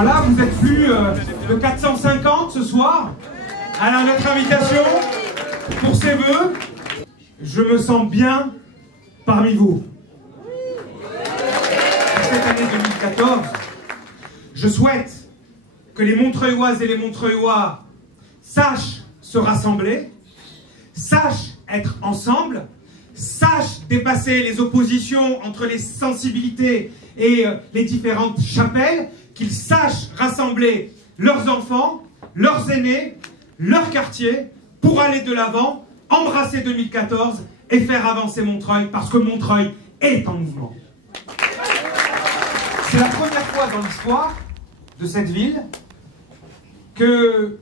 Voilà, vous êtes plus de 450 ce soir à notre invitation pour ces vœux. Je me sens bien parmi vous. Pour cette année 2014, je souhaite que les Montreuilloises et les Montreuillois sachent se rassembler, sachent être ensemble, sachent dépasser les oppositions entre les sensibilités et les différentes chapelles, qu'ils sachent rassembler leurs enfants, leurs aînés, leur quartier, pour aller de l'avant, embrasser 2014 et faire avancer Montreuil, parce que Montreuil est en mouvement. C'est la première fois dans l'histoire de cette ville que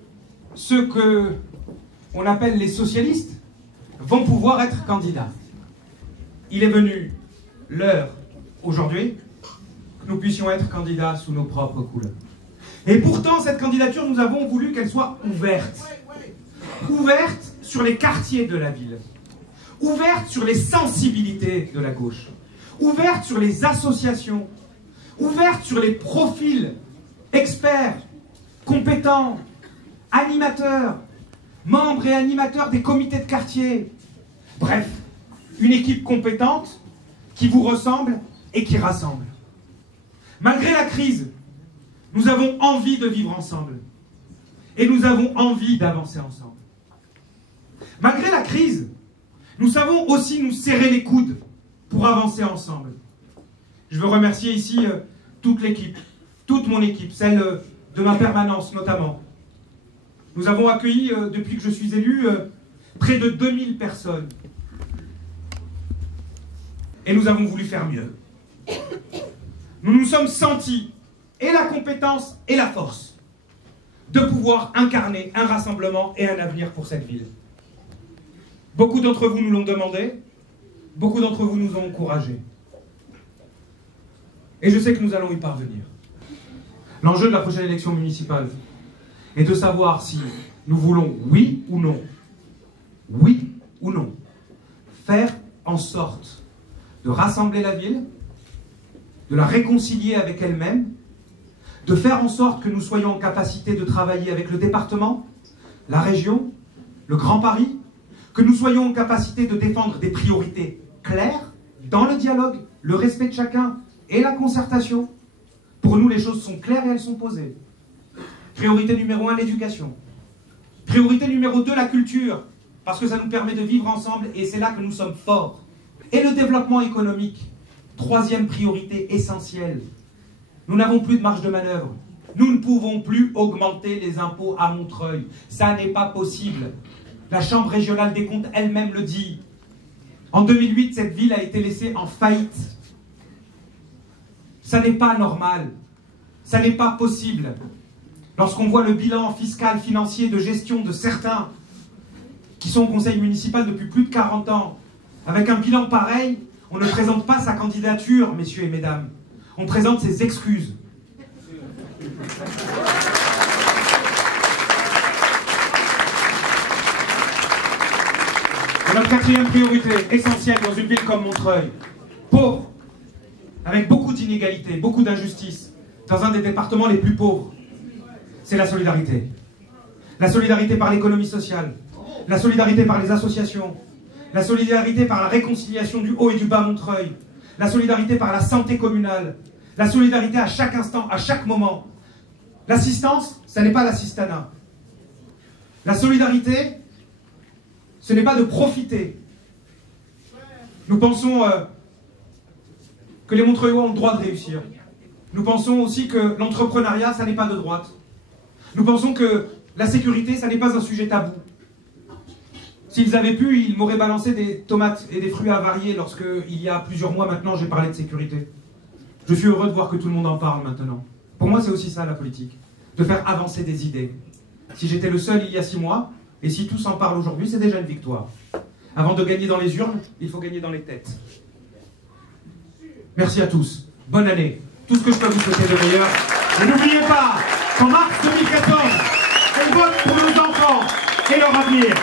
ceux qu'on appelle les socialistes vont pouvoir être candidats. Il est venu l'heure, aujourd'hui, que nous puissions être candidats sous nos propres couleurs. Et pourtant, cette candidature, nous avons voulu qu'elle soit ouverte. Ouverte sur les quartiers de la ville. Ouverte sur les sensibilités de la gauche. Ouverte sur les associations. Ouverte sur les profils experts, compétents, animateurs, membres et animateurs des comités de quartier. Bref, une équipe compétente qui vous ressemble et qui rassemble. Malgré la crise, nous avons envie de vivre ensemble. Et nous avons envie d'avancer ensemble. Malgré la crise, nous savons aussi nous serrer les coudes pour avancer ensemble. Je veux remercier ici toute l'équipe, toute mon équipe, celle de ma permanence notamment. Nous avons accueilli, depuis que je suis élu, près de 2000 personnes. Et nous avons voulu faire mieux. Nous nous sommes sentis, et la compétence et la force, de pouvoir incarner un rassemblement et un avenir pour cette ville. Beaucoup d'entre vous nous l'ont demandé, beaucoup d'entre vous nous ont encouragés. Et je sais que nous allons y parvenir. L'enjeu de la prochaine élection municipale est de savoir si nous voulons, oui ou non, faire en sorte de rassembler la ville, de la réconcilier avec elle-même, de faire en sorte que nous soyons en capacité de travailler avec le département, la région, le Grand Paris, que nous soyons en capacité de défendre des priorités claires dans le dialogue, le respect de chacun et la concertation. Pour nous, les choses sont claires et elles sont posées. Priorité numéro 1, l'éducation. Priorité numéro 2, la culture, parce que ça nous permet de vivre ensemble et c'est là que nous sommes forts. Et le développement économique, troisième priorité essentielle. Nous n'avons plus de marge de manœuvre. Nous ne pouvons plus augmenter les impôts à Montreuil. Ça n'est pas possible. La Chambre régionale des comptes elle-même le dit. En 2008, cette ville a été laissée en faillite. Ça n'est pas normal. Ça n'est pas possible. Lorsqu'on voit le bilan fiscal, financier, de gestion de certains qui sont au conseil municipal depuis plus de 40 ans, avec un bilan pareil, on ne présente pas sa candidature, messieurs et mesdames. On présente ses excuses. Et notre quatrième priorité, essentielle dans une ville comme Montreuil, pauvre, avec beaucoup d'inégalités, beaucoup d'injustices, dans un des départements les plus pauvres, c'est la solidarité. La solidarité par l'économie sociale, la solidarité par les associations, la solidarité par la réconciliation du haut et du bas Montreuil, la solidarité par la santé communale, la solidarité à chaque instant, à chaque moment. L'assistance, ça n'est pas l'assistanat. La solidarité, ce n'est pas de profiter. Nous pensons que les Montreuillois ont le droit de réussir. Nous pensons aussi que l'entrepreneuriat, ça n'est pas de droite. Nous pensons que la sécurité, ça n'est pas un sujet tabou. S'ils avaient pu, ils m'auraient balancé des tomates et des fruits avariés lorsque, il y a plusieurs mois maintenant, j'ai parlé de sécurité. Je suis heureux de voir que tout le monde en parle maintenant. Pour moi, c'est aussi ça la politique, de faire avancer des idées. Si j'étais le seul il y a 6 mois, et si tous en parlent aujourd'hui, c'est déjà une victoire. Avant de gagner dans les urnes, il faut gagner dans les têtes. Merci à tous. Bonne année. Tout ce que je peux vous souhaiter de meilleur. Et n'oubliez pas qu'en mars 2014, on vote pour nos enfants et leur avenir.